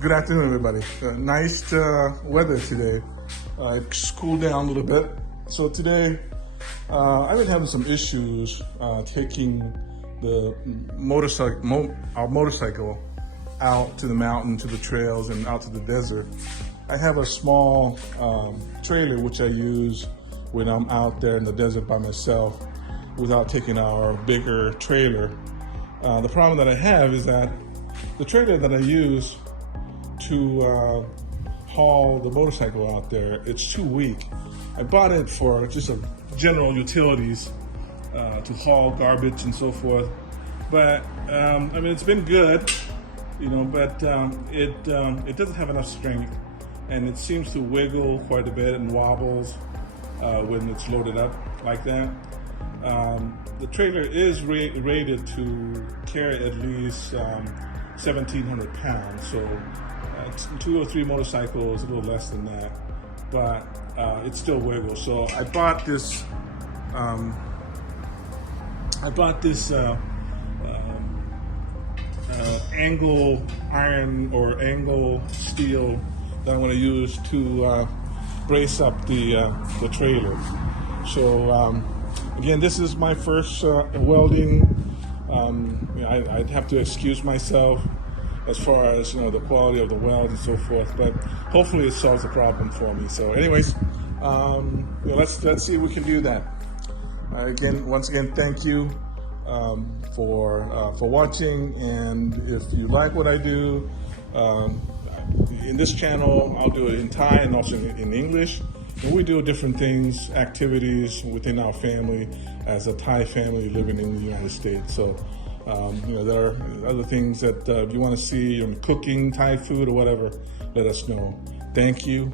Good afternoon, everybody. Nice weather today. It's cooled down a little bit. So today, I've been having some issues taking the our motorcycle out to the mountain, to the trails, and out to the desert. I have a small trailer which I use when I'm out there in the desert by myself without taking our bigger trailer. The problem that I have is that the trailer that I use to haul the motorcycle out there, it's too weak. I bought it for just a general utilities to haul garbage and so forth. But I mean, it's been good, you know, but it doesn't have enough strength, and it seems to wiggle quite a bit and wobbles when it's loaded up like that. The trailer is rated to carry at least 1,700 pounds, so 2 or 3 motorcycles, a little less than that, but it still wiggles. So I bought this angle iron or angle steel that I'm going to use to brace up the trailer. So again, this is my first welding. You know, I'd have to excuse myself as far as, you know, the quality of the weld and so forth, but hopefully it solves the problem for me. So anyways, you know, let's see if we can do that. Once again, thank you for watching, and if you like what I do, in this channel, I'll do it in Thai and also in English. And we do different things, activities within our family as a Thai family living in the United States. So, you know, there are other things that if you want to see, cooking Thai food or whatever, let us know. Thank you.